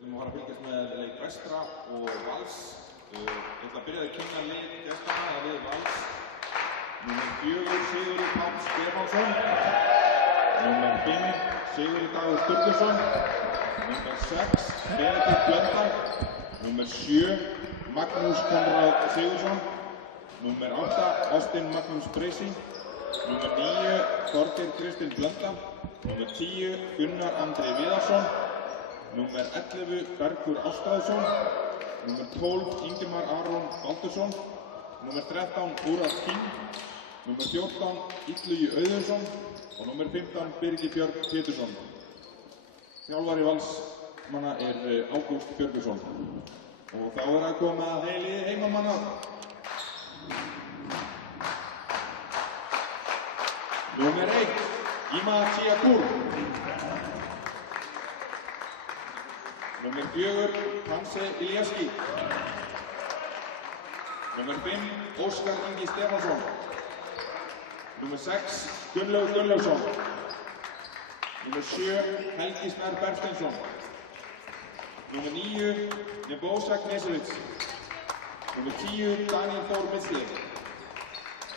Við erum að fara að fylgjast með leik Vestra og Vals. Ég ætla að byrja að kynna lið gestanna, eða lið Vals. Númer 4, Sigurður Páll Stefánsson. Númer 5, Sigurður Dagur Sturluson. Númer 6, Benedikt Blöndal. Númer 7, Magnús Konráð Sigurðsson. Númer 8, Austin Magnús Bresi. Númer 9, Þorgeir Kristinn Blöndal. Númer 10, Gunnar Andri Viðarsson. Númer 11, Bergur Ástráðsson. Númer 12, Ingimar Aron Baldursson. Númer 13, Úrar King. Númer 14, Illugi Auðunsson. Og númer 15, Birgir Björg Pétursson. Þjálfari Valsmanna Ágúst Björgvinsson. Og þá að koma liðið heimamanna. Númer 1, Ima Tiakur. Númer 4, Hanse Iljaski. Númer 5, Óskar Ingi Stefánsson. Númer 6, Gunnlaug Gunnlaugsson. Númer 7, Helgi Snær Bergsteinsson. Númer 9, Nebojša Knežević. Númer 10, Daniel Þór Midtstieg.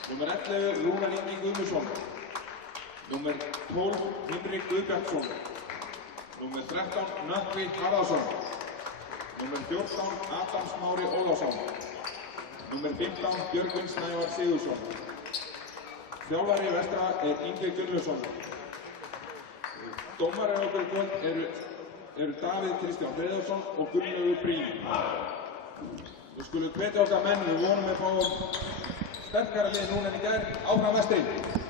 Númer 11, Rúnar Ingi Guðmundsson. Númer 12, Hinrik Guðbjartsson. Númer 13, Nökkvi Harðarsson. Númer 14, Adam Smári Ólafsson. Númer 15, Björgvin Snævar Sigurðsson. Þjálfari Vestra Ingi Gunnlaugsson. Dómarar okkur í kvöld eru Davíð Kristján Hreiðarsson og Gunnlaugur Brím. Við skulum hvetja okkar menn, við vonum að fá sterkara lið núna en í gær. Áfram Vestri!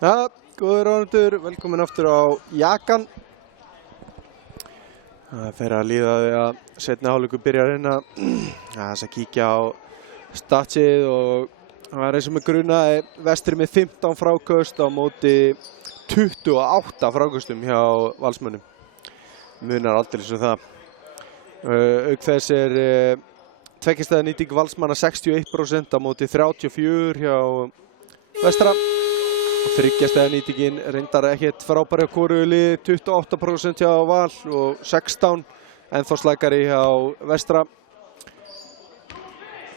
Ja, góður áhorfendur, velkomin aftur á Jakan. Það fer að líða því að seinni hálfleikur byrjar hérna. Þess að kíkja á statsið og það er eins og með grunaði Vestri með 15 fráköst á móti 28 fráköstum hjá Valsmönnum. Munar aldeilis um það. Auk þess er tveggja nýting Valsmanna 61% á móti 34 hjá Vestra. Þriggja nýtingin reyndar ekkert frábæri á hvoru lið, 28% hjá Val og 16 ennþá slækari hjá Vestra.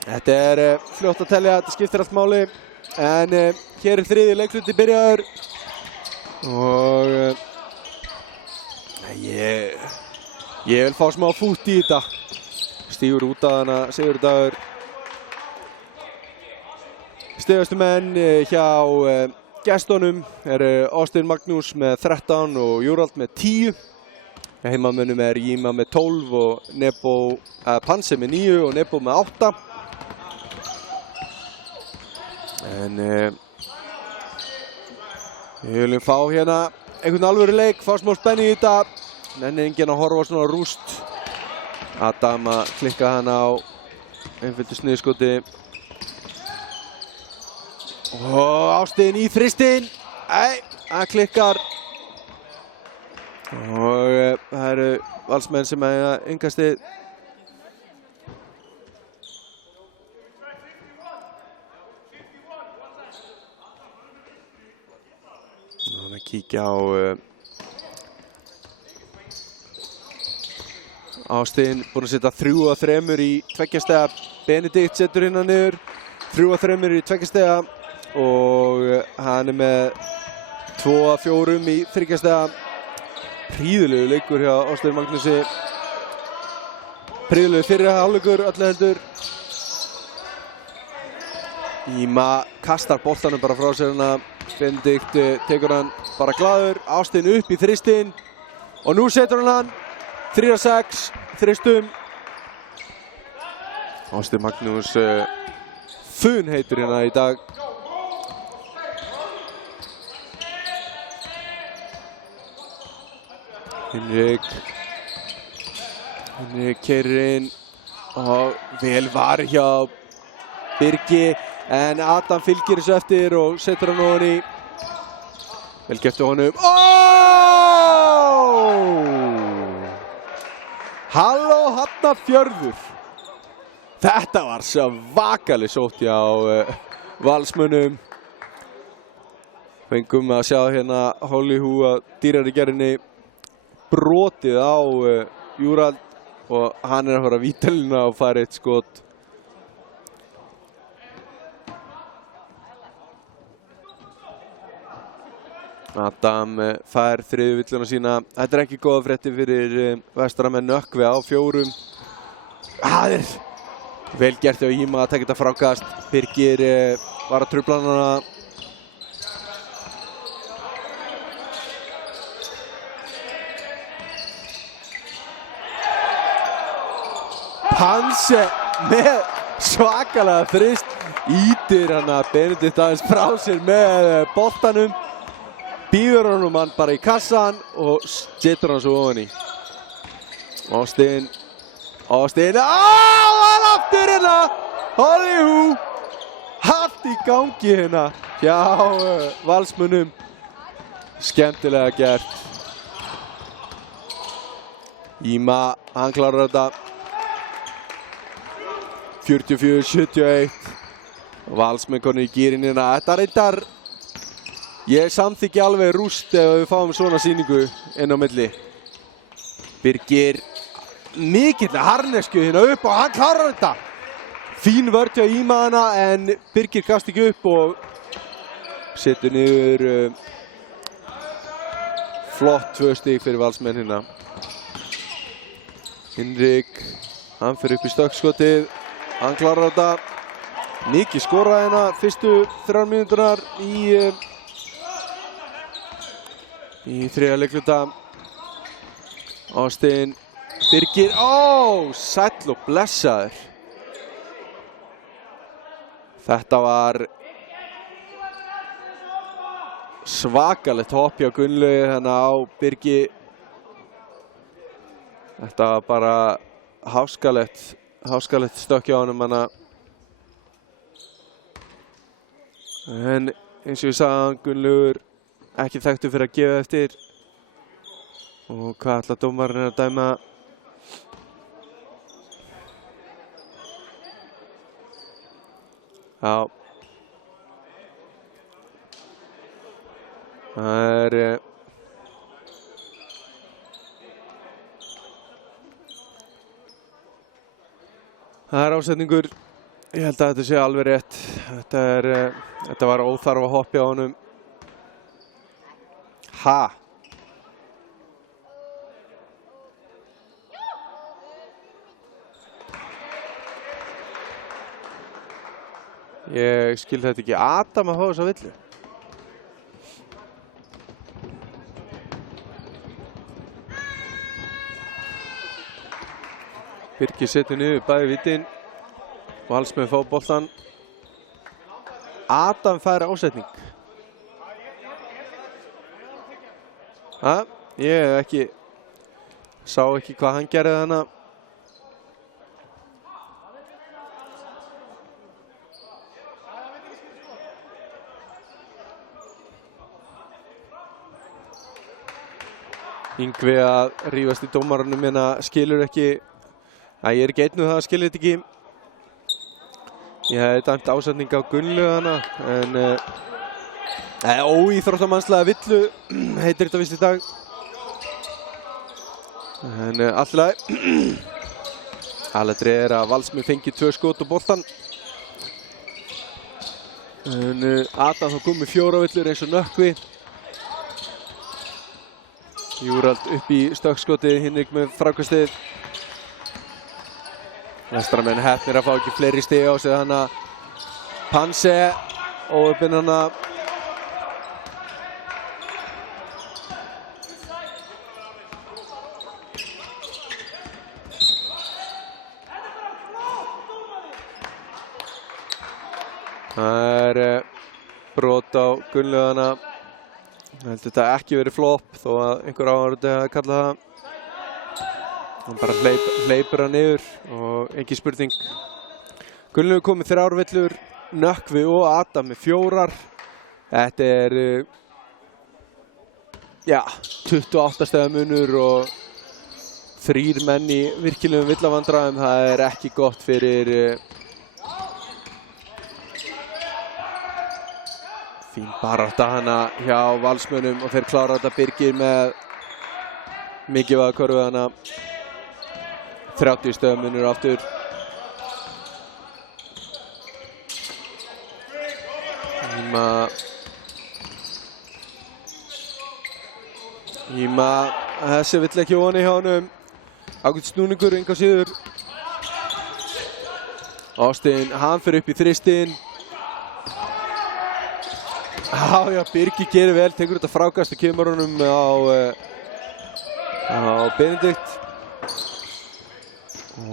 Þetta er fljótt að telja, þetta skiptir allt máli, en hér er þriðji leikluti byrjaður og ég vil fá smá fút í þetta. Stígur út af hana, Sigurdagur. Stigastu menn hjá gestunum eru Austin Magnús með 13 og Júrald með 10. Heimamönnum er Jima með 12 og Nebo Panse með 9 og Nebo með 8. En við viljum fá hérna einhvern alvöru leik, fá smá spennu í þetta. Nenni enginn að horfa svona rúst. Adam að klikka hana á einföldu sniðskoti. Og Austin í þristinn. Nei, það klikkar. Og það eru Valsmenn sem eiga innkastið. Við kíkja á Austin búinn að setja 3 af 3 í tveggja stiga. Benedikt setur hérna niður 3 af 3 í tveggja stiga og hann er með 2 af 4 í þriggja stiga. Prýðilegu leikur hjá Austin Magnúsi. Prýðilegu fyrri hálfleikur öllu heldur. Íma kastar boltanum bara frá sér hana. Benedikt tekur hann bara glaður. Austin upp í þristinn og nú setur hann 3 af 6 þristum. Austin Magnús funheitur hérna í dag. Henrik keyrir inn og vel var hjá Birgi en Adam fylgir þessu eftir og setur hann ofan í. Vel gert honum. Halló Hafnarfjörður. Þetta var svakaleg sótt hjá Valsmönnum. Fengum að sjá hérna Hollyhú að dýrari gerðinni brotið á Júrald og hann er að fara vítalina og fara eitt skot. Adam fær þriðju villuna sína. Þetta er ekki góða fréttir fyrir Vestramenn. Nökkvi á 4. Það er vel gert hjá Íma að taka þetta frákast. Birgir var að trufla hana. Panse með svakalega þrist. Ítir hana Benedikt aðeins frá sér með boltanum. Býður honum hann bara í kassan og setur hann svo ofan í. Austin. Hann aftur hérna. Hollyhú. Allt í gangi hérna hjá Valsmönnum. Skemmtilega gert. Íma, hann klárar þetta. 44-71. Valsmenn konur í gírinn hérna. Þetta reyndar. Ég samþykki alveg rúst ef við fáum svona sýningu inn á milli. Birgir mikill harnesku hérna upp og hann klárar þetta. Fín vörn hjá Íma hana en Birgir kast ekki upp og setur niður flott 2 stig fyrir Valsmenn hérna. Henrik, hann fer upp í stökkskotið. Hann klárar þetta. Mikið skoraði hérna fyrstu 3 mínúturnar í þriðja leikluta. Austin, Birgir, sæll og blessaður. Þetta var Svakalegt hopp hjá Gunnlaugi þannig á Birgi. Þetta var bara háskalegt stökk hjá honum hana. En eins og ég sagði, Gunnlaugur ekki þekktur fyrir að gefa eftir. Og hvað ætla dómarinn að dæma? Já. Það er ásetningur. Ég held að þetta sé alveg rétt. Þetta var óþarfa hoppi á honum. Ha? Ég skil þetta ekki. Adam að fá þessa villu. Birgir setur niður bæði vítin. Valsmenn fá boltan. Adam fær ásetning. Ég sá ekki hvað hann gerði þarna. Yngvi að rífast í dómarunum hérna skilur ekki. Ég er ekki einn um það að skilja þetta ekki. Ég hef dæmt ásetning á Gunnlaugi hana, en óíþróttamannslega villu heitir þetta vist í dag. En allt í lagi. Aðalatriðið er að Valsmenn fengi 2 skot á boltann. En Adam þá kom með 4 villur eins og Nökkvi. Júrald upp í stökkskotið, Hinrik með frákastið. Vestramenn heppnir að fá ekki fleiri stig á sig þannig að Panse óöppinn hana. Það er brot á Gunnlaugi hana. Ég held þetta ekki verið flop þó að einhver áhorfandi að kalla það. Hann bara hleypur hann niður og engin spurning. Gunnlaugur kom með 3 villur, Nökkvi og Adam með 4. Þetta er 28 stiga munur og 3 menn í virkilegum villavandræðum. Það er ekki gott fyrir fín barátta hana hjá Valsmönnum og þeir klára þetta. Birgir með mikilvæga körfu hana. 30 stiga munur aftur. Íma þessi vill ekki voni hjá honum. Ágætt snúningur enga síður. Austin, hann fyrir upp í þristinn. Birgir gerir vel, tekur þetta frákast og kemur honum á Benedikt.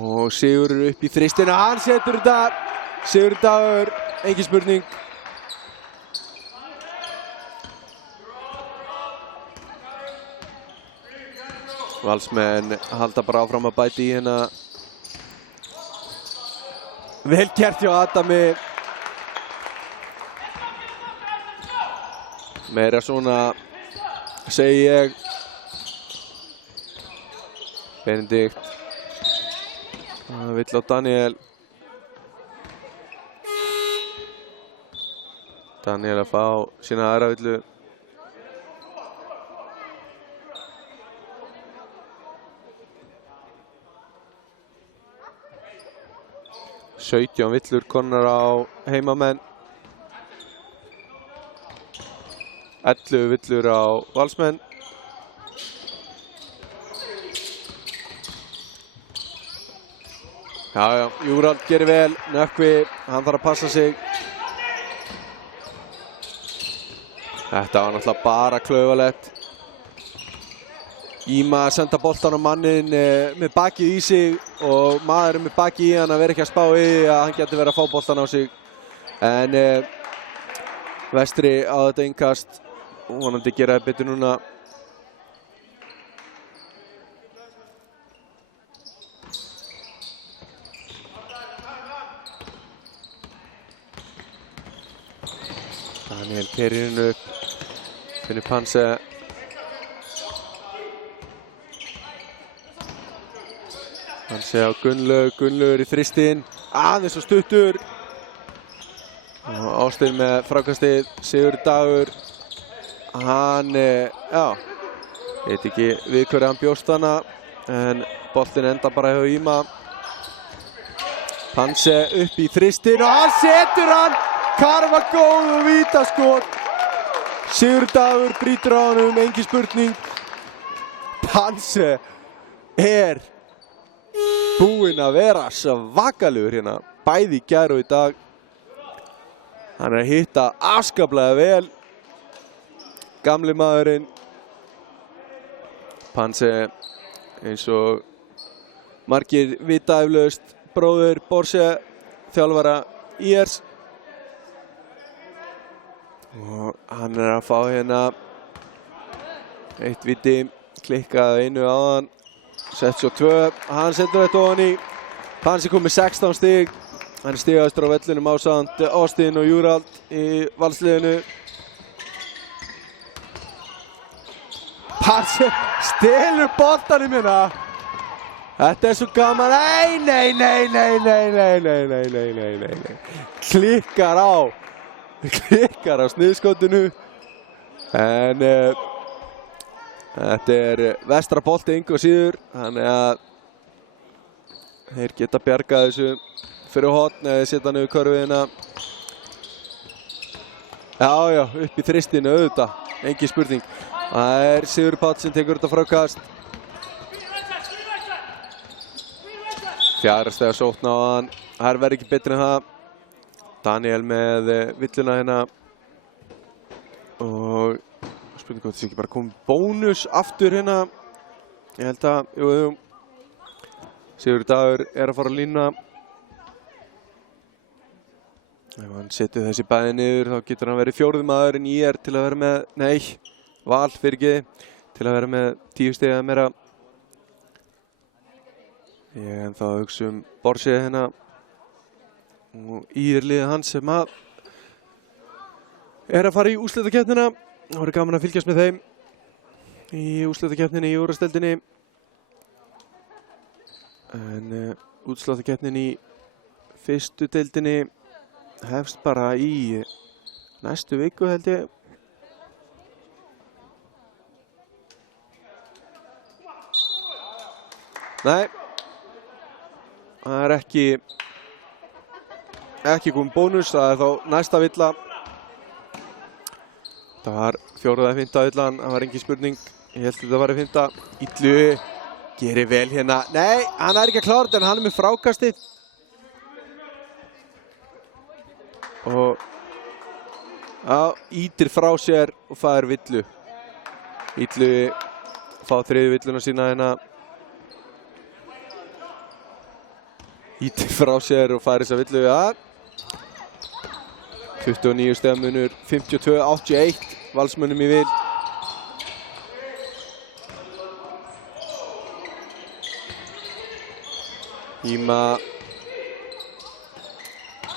Og Sigurður upp í þristina, hann setur þetta. Sigurður Dagur, engin spurning. Valsmenn halda bara áfram að bæta í hérna. Vel gert hjá Adami. Meira svona, segi ég. Benedikt. Vill á Daniel. Daniel að fá sína aðra villu. Sautján villur komnar á heimamenn. 11 villur á Valsmenn. Júrald gerir vel, Nökkvi, hann þarf að passa sig. Þetta var náttúrulega bara klaufalegt. Íma að senda boltan á mannin með bakið í sig og maðurinn með bakið í hann að vera ekki að spá í að hann geti verið að fá boltan á sig. En Vestri á þetta innkast vonandi gera það betur núna. Daniel keyrir inn upp, finnur Panse. Panse á Gunnlaug, Gunnlaugur í þristinn, aðeins og stuttur. Og Ástin með frákastið, Sigurður Dagur. Hann, veit ekki við hverju hann bjóst hana, en boltinn enda bara hjá Íma. Panse upp í þristinn og hann setur hann! Karfa góð og vítaskot. Sigurður Dagur brýtur á honum, engin spurning. Panse búinn að vera svakalegur hérna, bæði í gær og í dag. Hann að hitta afskaplega vel. Gamli maðurinn. Panse, eins og margir vita eflaust, bróðir Borse, þjálfara IRs. Og hann að fá hérna eitt viti, klikkað einu áðan. Sett svo 2, hann setur þetta ofan í. Panse kom með 16 stig. Hann stigastur á vellinum ásamt Ástin og Júrald í valsliðinu. Panse stelur boltanum hérna. Þetta svo gaman. Nei. Klikkar á sniðskotinu. En þetta vestra bolti engu og síður. Þannig að þeir geta bjargað þessu fyrir horn eða setja niður körfiðina. Já, upp í þristinu auðvitað, engin spurning. Það Sigurður Páll sem tekur þetta frákast. 4 stiga sókn á hann. Það verður ekki betri en það. Daniel með villuna hérna. Og spurning hvort þessi ekki bara komið bónus aftur hérna. Ég held að, jú. Sigurður Dagur að fara að lína. Ef hann setur þessi bæði niður þá getur hann verið 4. maðurinn í IR til að vera með, Val fyrirgeði, til að vera með 10 stig eða meira. Ég en þá hugsa Borse hérna og IR-liðið hans sem að fara í úrslitakeppnina. Það verður gaman að fylgjast með þeim í úrslitakeppninni í Úrvalsdeildinni. En úrslitakeppnin í fyrstu deildinni hefst bara í næstu viku held ég. Nei, það ekki komið bónus, það þá næsta villa. Það var 4. eða 5. villan, það var engin spurning. Ég held að þetta var í 5. Illu gerir vel hérna. Nei, hann ekki að klára þetta en hann með frákastið. Og ítir frá sér og fær villu. Illu fá 3. villuna sína hérna. Ítir frá sér og fær þessa villu. 29 stiga munur, 52-81, valsmönnum í vil. Íma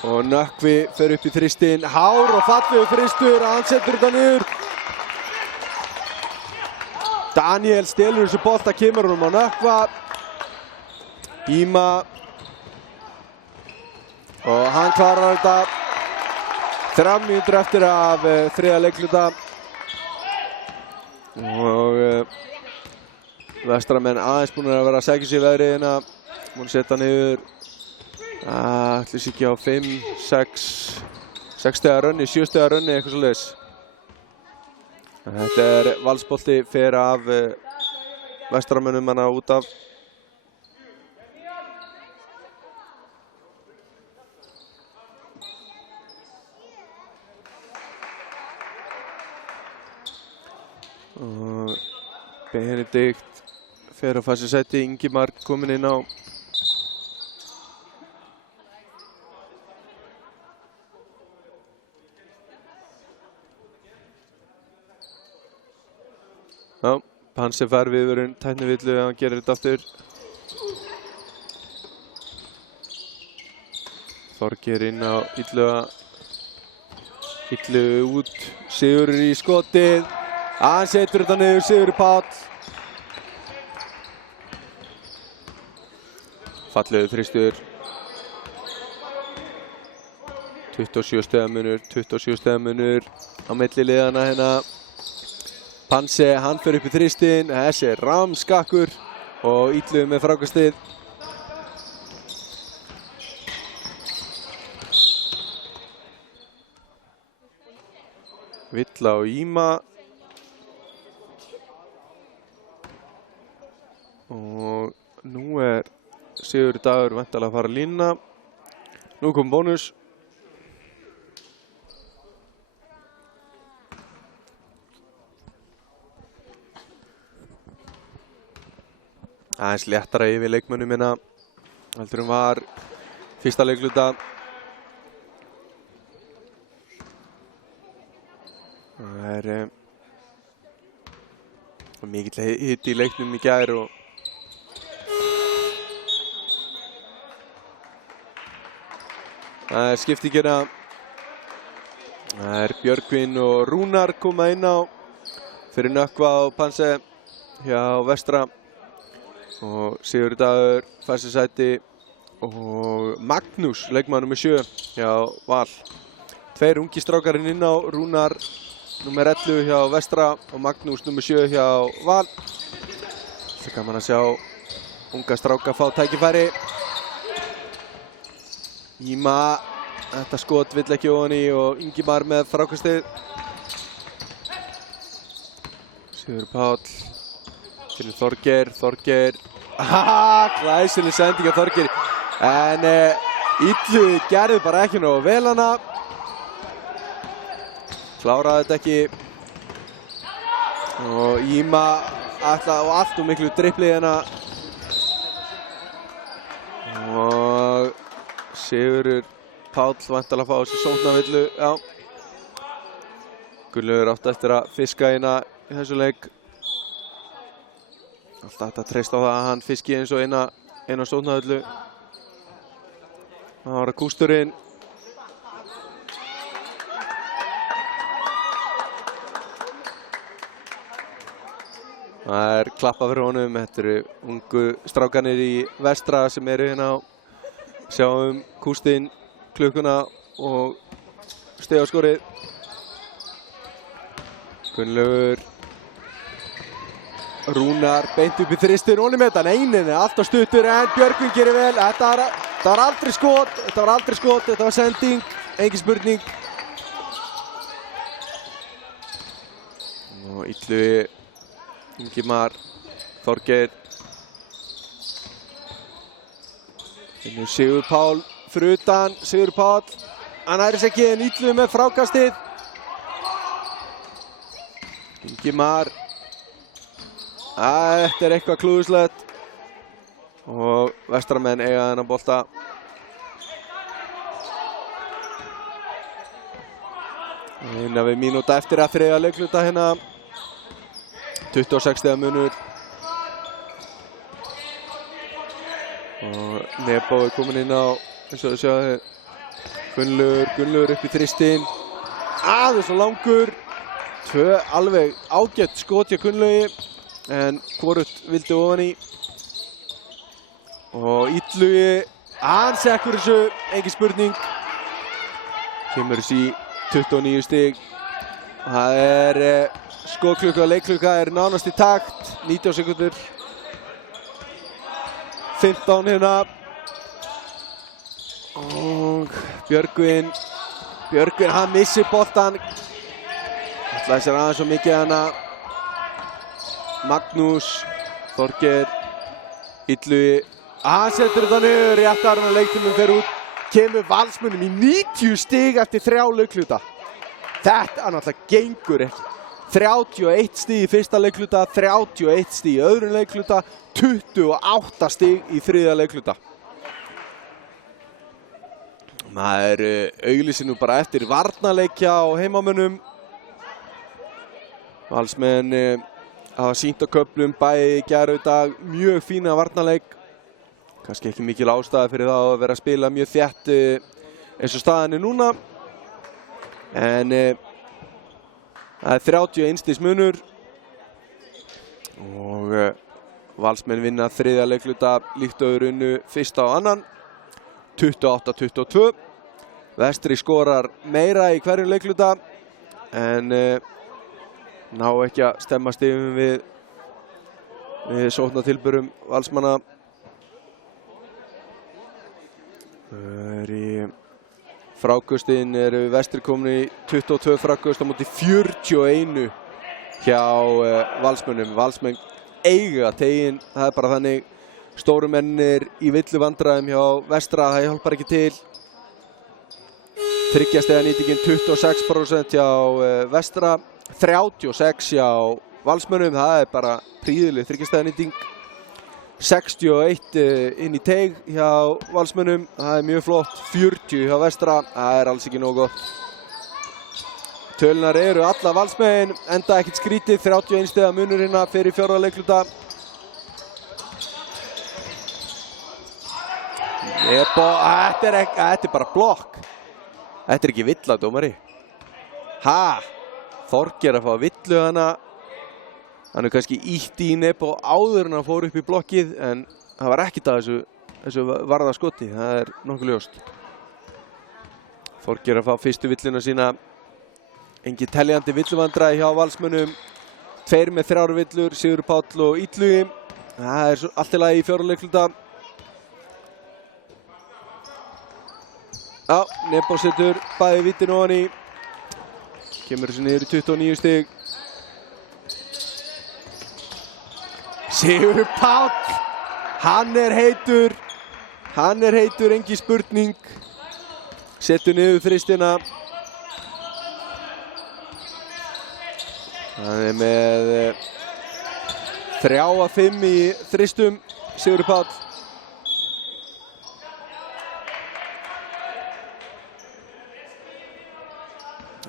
og Nökkvi fer upp í þristinn, hár og fallegur þristur, hann setur þetta niður. Daniel stelur þessu bolta, kemur honum á Nökkva. Íma og hann klarar þetta. 3 mínútur eftir af 3. leikluta. Og vestramenn aðeins búin að vera að segja sér veðrið hérna. Múin setja niður, ætli sér ekki á 5, 6 stiga rönni, 7 stiga rönni, eitthvað svoleiðis. Þetta valsbolti fer af vestramönnum hana út af. Og Benedikt fer að fæsa sæti, Ingimar komin inn á. Já, Panse fær viðvörun tæknivillu ef hann gerir þetta aftur. Þorgeir inn á Illu út, Sigurður í skotið. Hann setur þetta niður, Sigurður Páll. Fallegur þristur. 27 stiga munur á milli liðanna hérna. Panse, hann fer upp í þristinn, þessi er ramskakkur og Illu með frákastið. Villa og Íma. Og nú er Sigurður Dagur væntanlega að fara að lína. Nú kom bónus. Aðeins léttara yfir leikmönnum hérna heldur var fyrsta leikluta. Það er mikill hiti í leiknum í gær og það er skiptingina. Það er Björgvin og Rúnar koma inn á fyrir Nökkva og Panse hjá Vestra. Og Sigurður Dagur fær sér sæti og Magnús, leikmaður nr. 7 hjá Val. Tveir ungi strákarinn inn á, Rúnar nr. 11 hjá Vestra og Magnús nr. 7 hjá Val. Það er gaman að sjá unga stráka fá tækifæri. Íma, þetta skot vill ekki ofan í og Ingimar með frákastið. Sigurður Páll til Þorgeir. Glæsileg sending af Þorgeir. En Illu gerði bara ekki nógu vel hana. Kláraði þetta ekki. Og Íma og allt og miklu dribbli hérna. Og Sigurður Páll væntanlega að fá þessi sóknarvillu. Já. Gunnlaugur átti eftir að fiska hérna í þessu leik. Alltaf hægt að treysta á það að hann fiski eins og eina sóknarvillu. Það var kústurinn. Það er klappa fyrir honum. Þetta eru ungu strákanir í Vestra sem eru hérna á sjáum kústinn, klukkuna og stigaskorið. Gunnlaugur. Rúnar beint upp í þristinn, honum með þetta, neinin er alltaf stuttur en Björgvin gerir vel. Þetta var aldrei skot, þetta var sending, engin spurning. Og Illu, Ingimar, Þorgeir. Sigurður Páll fyrir utan, Sigurður Páll, hann æris ekki en Illu með frákastið. Ingimar. Þetta er eitthvað klúðuslegt og Vestramenn eiga þennan bolta. Innan við mínúta eftir að þriðja leikluta hérna. 26 stiga munur. Og Nebo er komin inn á, eins og þið sjáðu, Gunnlaugur upp í þristinn. Það er svo langur. Tvö alveg ágætt skot hjá Gunnlaugi. En hvorugt vildi ofan í. Og Illugi, hann sekkur þessu, engin spurning. Kemur þessi 29 stig. Það er skotklukka og leikklukka er nánast í takt. 19 sekundur. 15 hérna. Og Björgvin, hann missir boltan. Ætlaði sér aðeins svo mikið hana. Magnús, Þorgeir, Illugi. Hann setur þetta niður, rétt áður en leiktíminn fer út. Kemur Valsmönnum í 90 stig eftir 3 leikluta. Þetta náttúrulega gengur ekki. 31 stig í fyrsta leikluta, 31 stig í öðrum leikluta, 28 stig í þriðja leikluta. Það auglýsir nú bara eftir varnarleikja á heimamönnum. Valsmenn hafa sýnt á köflum bæði í gær og í dag mjög fína varnarleik. Kannski ekki mikil ástæða fyrir það að vera að spila mjög þétt eins og staðan núna. En það 31 stigs munur og Valsmenn vinna þriðja leikluta líkt og þeir unnu fyrsta og annan 28-22. Vestri skorar meira í hverjum leikluta en ná ekki að stemma stigum við sóknartilburðum Valsmanna. Í fráköstin eru Vestri komin í 22 fráköst á móti 41 hjá Valsmönnum. Valsmenn eiga teginn, það bara þannig. Stóru mennir í villu vandræðum hjá Vestra, það hjálpar ekki til. Þriggja stiga nýtingin 26% hjá Vestra, 36 hjá Valsmönnum, það bara prýðileg þriggja stiga nýting. 61 inn í teig hjá Valsmönnum, það mjög flott. 40 hjá Vestra, það alls ekki nógu gott. Tölunar eru alla Valsmenn, enda ekkert skrítið, 31 stiga munur hérna fyrir fjórða leikluta. Þetta er bara blokk. Þetta ekki villa, dómari. Þorgeir að fá villu hana. Hann kannski ítt í Nebo áður en hann fór upp í blokkið, en það var ekkert að þessu varða skoti, það nokkuð ljóst. Þorgeir að fá fyrstu villuna sína. Engin teljandi villuvandræði hjá Valsmönnum. 2 með 3 villur, Sigur Páll og Illugi. Það allt í lagi í fjórða leikluta. Já, Nebo setur bæði vittin ofan í. Kemur þessu niður í 29 stig. Sigur Páll, hann heitur, engin spurning. Setur niður þristina. Hann með 3 af 5 í þristum, Sigur Páll.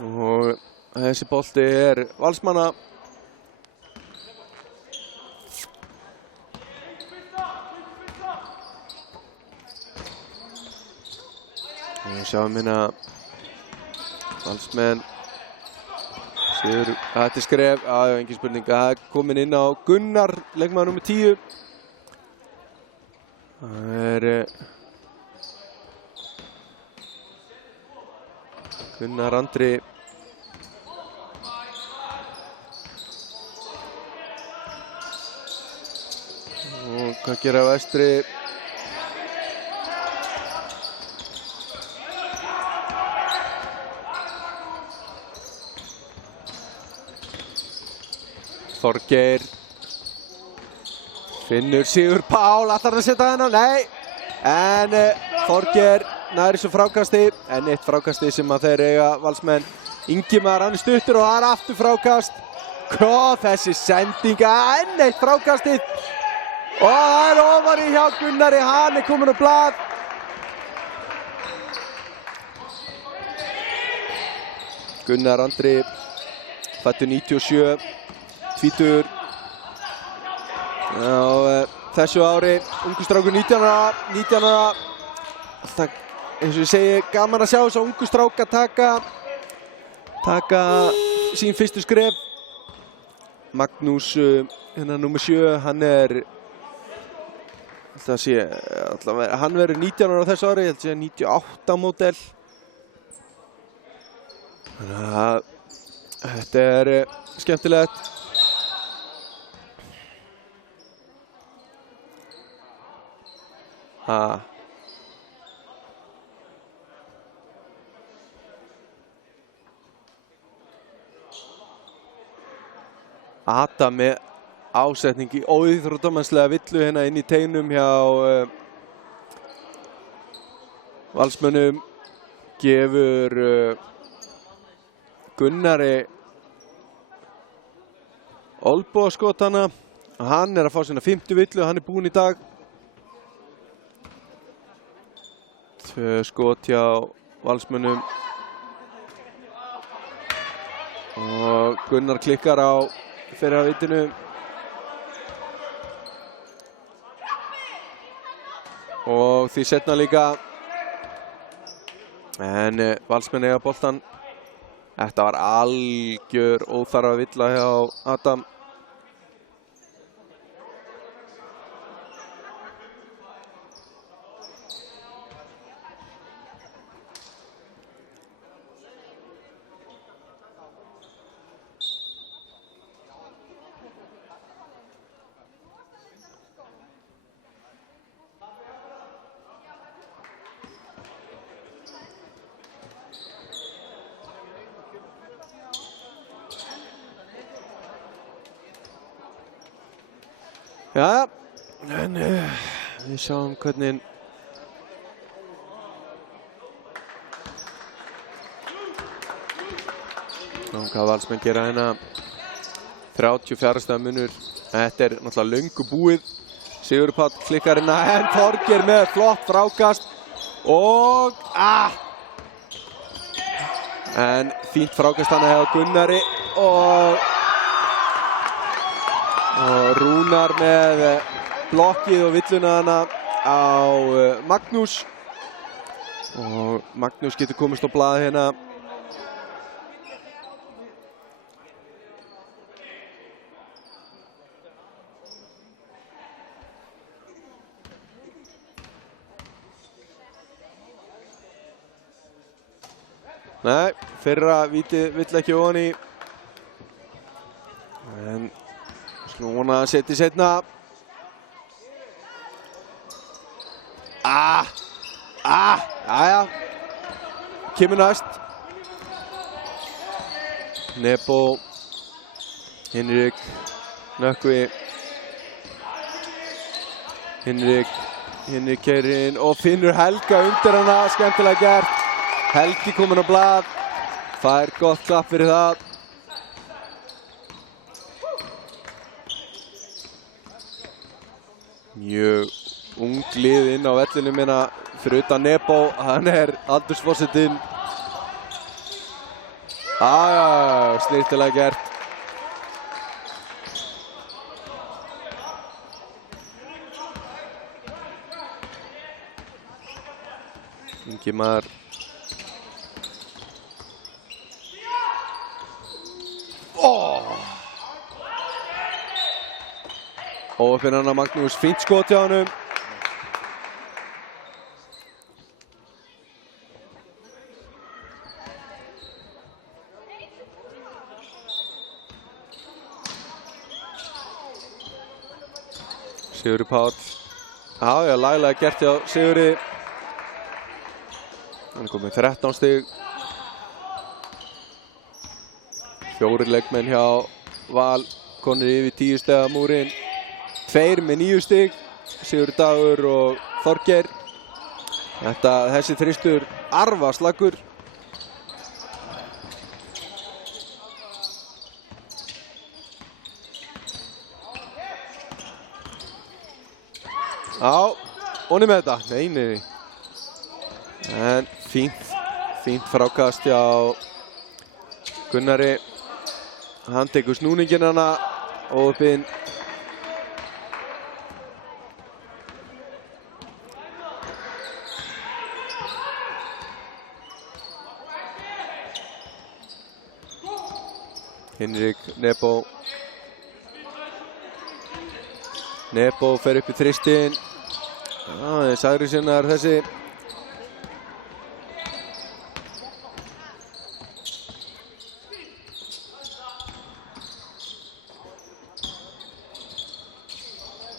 Og þessi bolti Valsmanna. Við sjáum hérna Valsmenn. Þetta skref, engin spurning, það komin inn á Gunnar, leikmaður númer 10. Það Gunnar Andri. Og hvað gera Vestri? Þorgeir finnur Sigur Pál, ætlar að setja hennar? Nei, en Þorgeir nær þessu frákasti, enn eitt frákasti sem að þeir eiga Valsmenn. Ingimar, hann stuttur og það aftur frákast. Þessi sendinga, enn eitt frákastið. Og það ofan í hjá Gunnari, hann komin á blað. Gunnar Andri, fæddur 97. Tvítugur á þessu ári, ungur strákur 19 ára. Alltaf, eins og ég segi, gaman að sjá þess að ungur stráka taka sín fyrstu skref. Magnús, hérna númer 7, hann hann verður 19 ára á þessu ári, ég held að sé 98 módel. Þannig að þetta skemmtilegt. Adam með ásetning í óíþróttamannslega villu hérna inn í teignum hjá Valsmönnum. Gefur Gunnari olnbogaskot hana. Hann að fá sína 50 villu, hann búinn í dag. 2 skot hjá Valsmönnum. Og Gunnar klikkar á fyrra vitinu. og því seinna líka. En Valsmenn eiga boltann. Þetta var algjör óþarfa villa hjá Adam. Ja, en við sjáum hvernig hvað Valsmenn gera hérna. 34 stiga munur. Þetta er náttúrulega löngu búið. Sigurður Páll klikkar hérna en Þorgeir með flott frákast og en fínt frákast hann hjá Gunnari og Rúnar með blokkið og villuna hana á Magnús og Magnús getur komist á blaði hérna. Nei, fyrra vítið vill ekki ofan í en svona seti setna. Jæja. Kemur næst. Nebo. Hinrik. Nökkvi. Hinrik keyrir inn og finnur Helga undir hana. Skemmtilega gert. Helgi kominn á blað. Fær gott klapp fyrir það. Mjög ung lið inn á vellinum hérna fyrir utan Nebo, hann aldursforsetinn. Snyrtilega gert. Ingimar. Og fyrir hann að Magnús, fínt skot hjá honum. Sigurður Páll. Já, laglega gert hjá Sigurði. Hann komið 13 stig. 4 leikmenn hjá Val, konur yfir 10 stiga múrin. 2 með 9 stig, Sigurður Dagur og Þorgeir. Þessi þristur arfaslagur. Onni með þetta. Nei. En fínt frákast hjá Gunnari. Hann tekur snúninginn hana og upp inn. Hinrik, Nebo. Nebo fer upp í þristinn. Sagri sinnar þessi.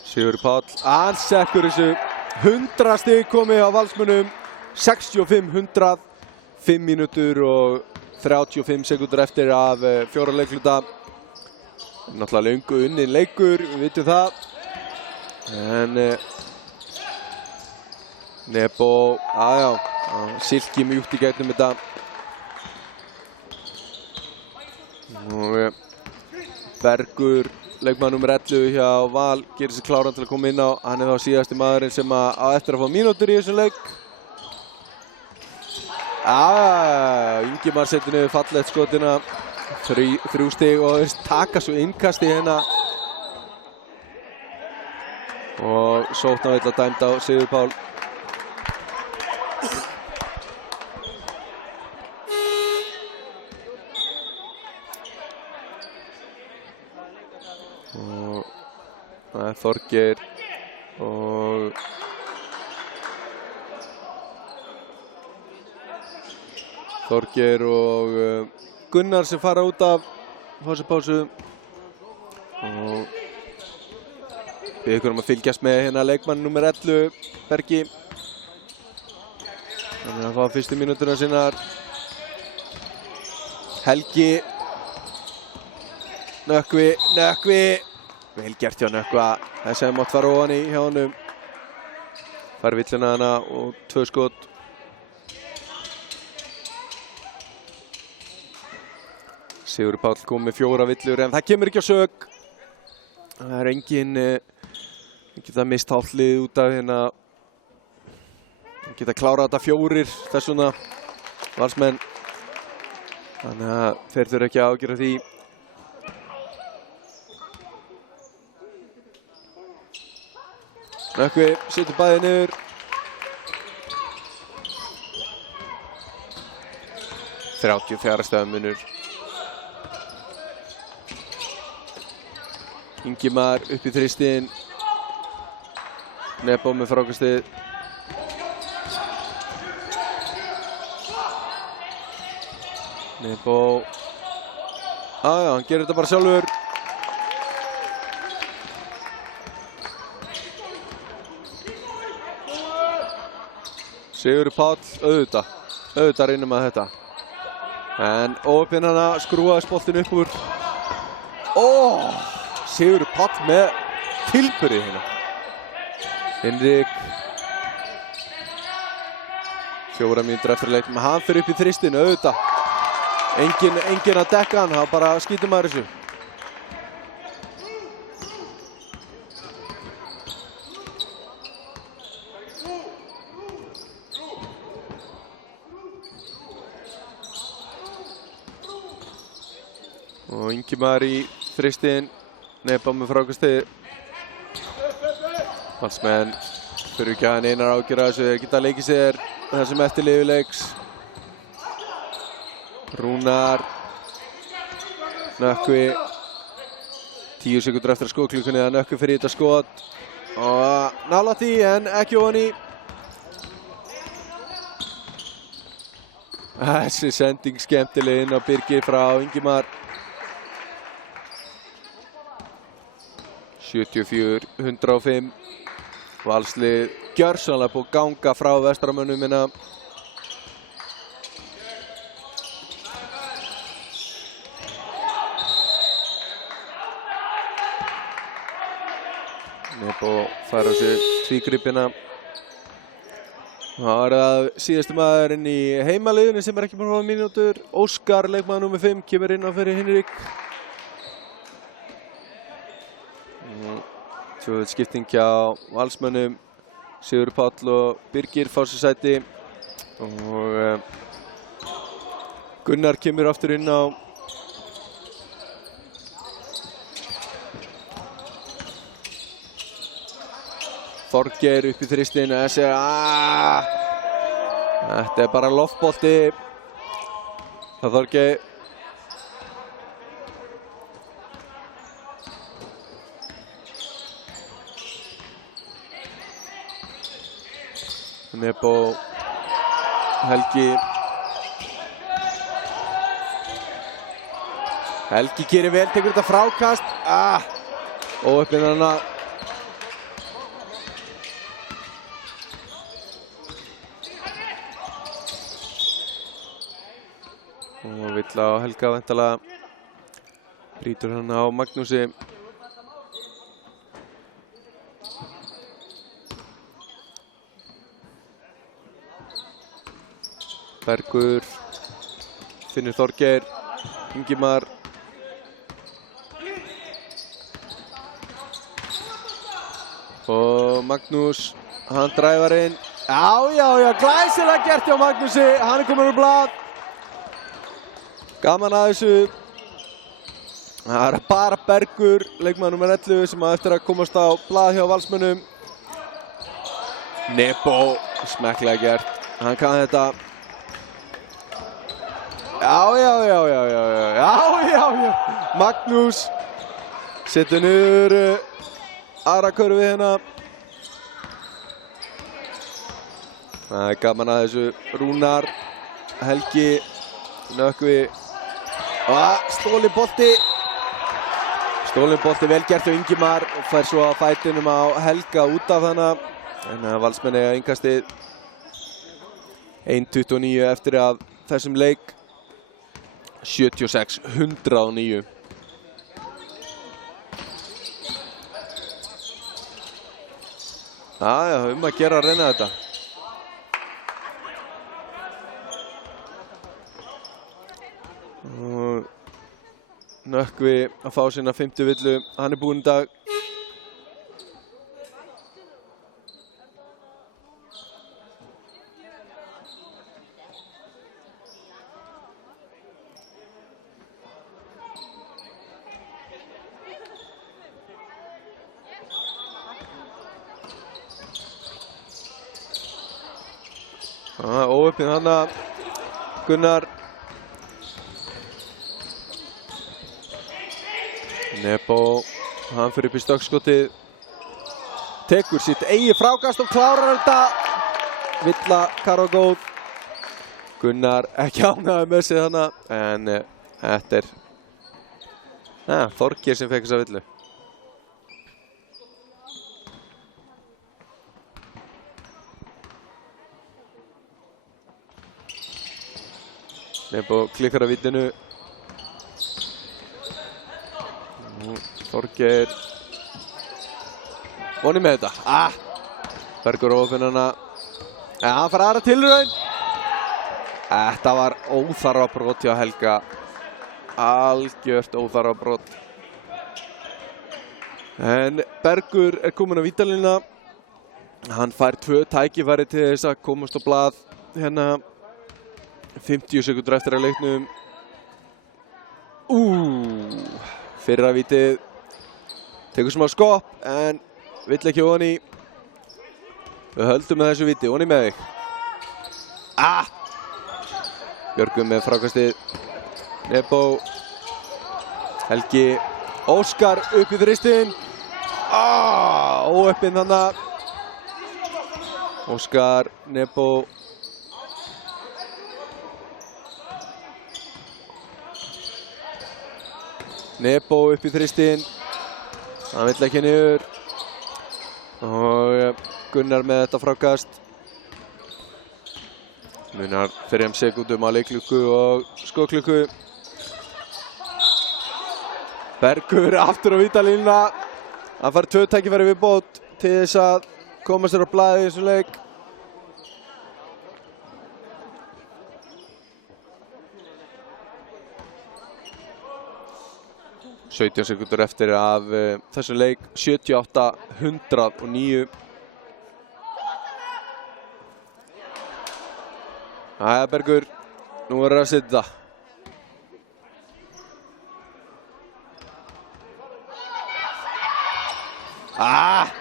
Sigurður Páll, hann sekkur þessu. 100 stig komið á Valsmönnum. 65-100. 5 mínútur og 35 sekúndur eftir af 4 leikluta. Náttúrulega löngu unnin leikur, við vitum það. En Nebo, silki mjúkt í gegnum þetta. Og Bergur, leikmaður númer 11 hjá Val, gerir sig kláran til að koma inn á. Hann þá síðasti maðurinn sem á eftir að fá mínútur í þessum leik. Ingimar setur niður fallegt skotina. 3 stig og taka svo innkasti hérna. Og sóknarvilla dæmd á Sigurður Pál. Það Þorgeir og Gunnar sem fara út af pásu og við ykkur að fylgjast með hérna leikmann nummer 11 Bergi. Þannig að fá fyrstu mínúturna sinnar. Helgi Nökkvi vel gert hjá Nökkva. Það sem mátt fara ofan í hjá honum. Fær villuna hana og 2 skot. Sigurður Páll kom með 4 villur en það kemur ekki á sök. Það engin geta mist hálflið út af hérna. Geta klárað þetta 4 þessuna Valsmenn. Þannig að þeir þurfa ekki að ágjöra því. Nökkvi setur bæði niður. Stöðmunur. Ingimar upp í þristinn. Nebo með frákastið. Nebo. Hann gerir þetta bara sjálfur. Sigurður Páll, auðvitað reynum að þetta. En óöppin hana skrúaðist boltinn upp úr. Sigurður Páll með tilburði hérna. Hinrik. 4 mínútur eftir leik, men hann fyrir upp í þristinn, auðvitað. Engin að dekka hann, það bara skýtur maður þessu. Og Ingimar í þristinn, Nebo með frákastið. Valsmenn fyrir ekki að hann einar ágjör að þessu, þeir geta leikið sér þessum eftir liðuleiks. Rúnar, Nökkvi, 10 sekúndur eftir að skotklukkunni að Nökkvi fyrir þetta skot. Og nálægt því en ekki ofan í. Þessi sending skemmtileg inn á Birgir frá Ingimar. 74-105. Valslið gjörsamlega búið að ganga frá vestramönnum minna. Nebo fær á sig tvígripina. Það það síðastu maðurinn í heimaliðinu sem ekki búinn að fá mínútur. Óskar, leikmaður nummer 5, kemur inn á fyrir Hinrik. Tvöföld skipting hjá Valsmönnum. Sigurður Páll og Birgir fá sér sæti. Og Gunnar kemur aftur inn á. Þorgeir upp í þristinn. Þetta er bara loftbolti. Það Þorgeir. Nebo, Helgi. Helgi gerir vel, tekur þetta frákast. Óöppin hana. Og vill á Helga væntanlega. Brýtur hann á Magnúsi. Bergur, finnur Þorgeir, Ingimar. Og Magnús, hann dræfar inn. Já, glæsilega gert hjá Magnúsi, hann er komin úr blað. Gaman að þessu. Það er bara Bergur, leikmaður nummer 11 sem eftir að komast á blað hjá Valsmönnum. Nebo, smekklega gert, hann kann þetta. Já. Magnús setur niður aðra körfu hérna. Það gaman að þessu. Rúnar, Helgi, Nökkvi. Stólinn bolti. Stólinn bolti, vel gert hjá Ingimar og fær svo að fætinum á Helga út af hana. En Valsmenn eiga innkastið 1:29 eftir að þessum leik. 76-109. Já, að gera að reyna þetta. Nökkvi að fá sína 5. villu, hann búinn í dag. Óöppin hana, Gunnar. Nebo, hann fyrir upp í stökkskotið, tekur sitt eigið frákast og klárar þetta. Villa, Karol góð. Gunnar ekki ánægður með sig þarna, en þetta Þorgeir sem fekk þessa villu. Nebo klikkar af villinu. Þorgeir vonir með þetta. Bergur óöppin hana. Hann fær aðra tilraun. Þetta var óþarfa brot hjá Helga. Algjört óþarfa brot. En Bergur kominn á vítalínuna. Hann fær 2 tækifæri til þess að komast á blað hérna 50 sekúndur eftir að leiknum. Fyrra vítið. Tekur smá skopp, en vill ekki ofan í. Við höldum með þessu víti, ofan í með þig. Björgum með frákastið. Nebo. Helgi. Óskar upp í þristinn. Óöppin þarna. Óskar, Nebo. Nebo upp í þristinn. Hann vill ekki niður. Og Gunnar með þetta frákast. Munar 5 sekúndum á leikklukku og skotklukku. Bergur aftur á vítalínuna. Hann fær 2 tækifæri viðbót til þess að koma sér á blaðið í þessum leik. Sautján sekúndur eftir af þessum leik. 78-109. Jæja, Bergur, nú verður að setja það.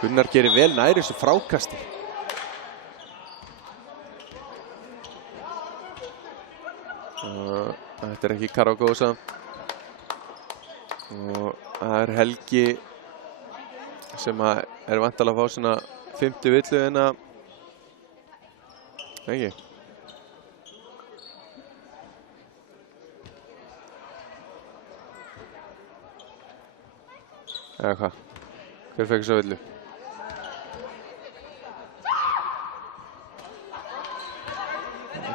Gunnar gerir vel nær þessu frákasti. Þetta ekki Karol góð. Og það Helgi sem vantanlega að fá svona 50 villu hérna. Ekki. Eða hvað? Hver fekk þessa villu?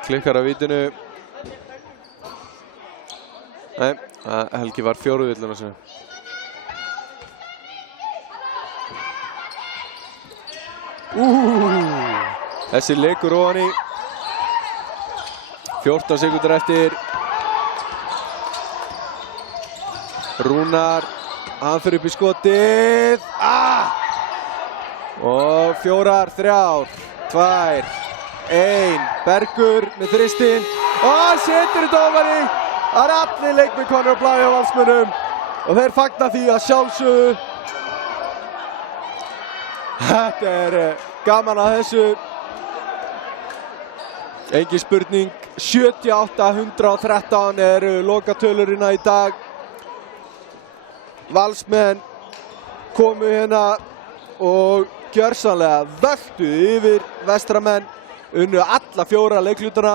Klikkar af vítinu. Nei, Helgi var 4 villuna sinna. Þessi leikur ofan í. 14 sekúndur eftir. Rúnar, hann fyrir upp í skotið. Og 4, 3, 2, 1. Bergur með þristinn. Og setur þetta ofan í. Það allir leikmenn konur á blaði á Valsmönnum. Og þeir fagna því að sjálfsögðu. Þetta gaman að þessu. Engin spurning. 78-113 lokatölurina í dag. Valsmenn komu hérna og gjörsamlega völdu yfir vestramenn, unnu alla 4 leikhlutana.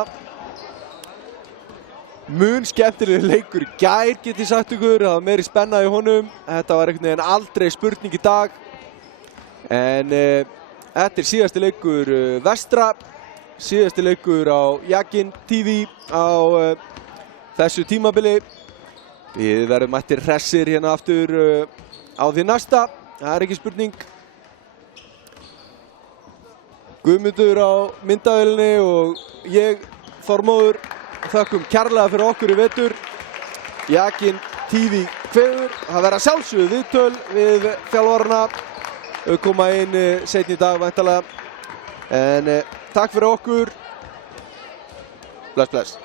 Mun skemmtilegur leikur í gær, get ég sagt ykkur, það var meiri spenna í honum. Þetta var einhvern veginn aldrei spurning í dag. En þetta er síðasti leikur vestra, síðasti leikur á Jakin TV á þessu tímabili. Við verðum mættir hressir hérna aftur á því næsta, það er ekki spurning. Guðmundur á myndavélinni og ég, Þormóður, þökkum kærlega fyrir okkur í vetur. Jakin TV kveður, það verða sjálfsögðu viðtöl við þjálfarana, koma inn seinni í dag væntanlega. En takk fyrir okkur, bless bless.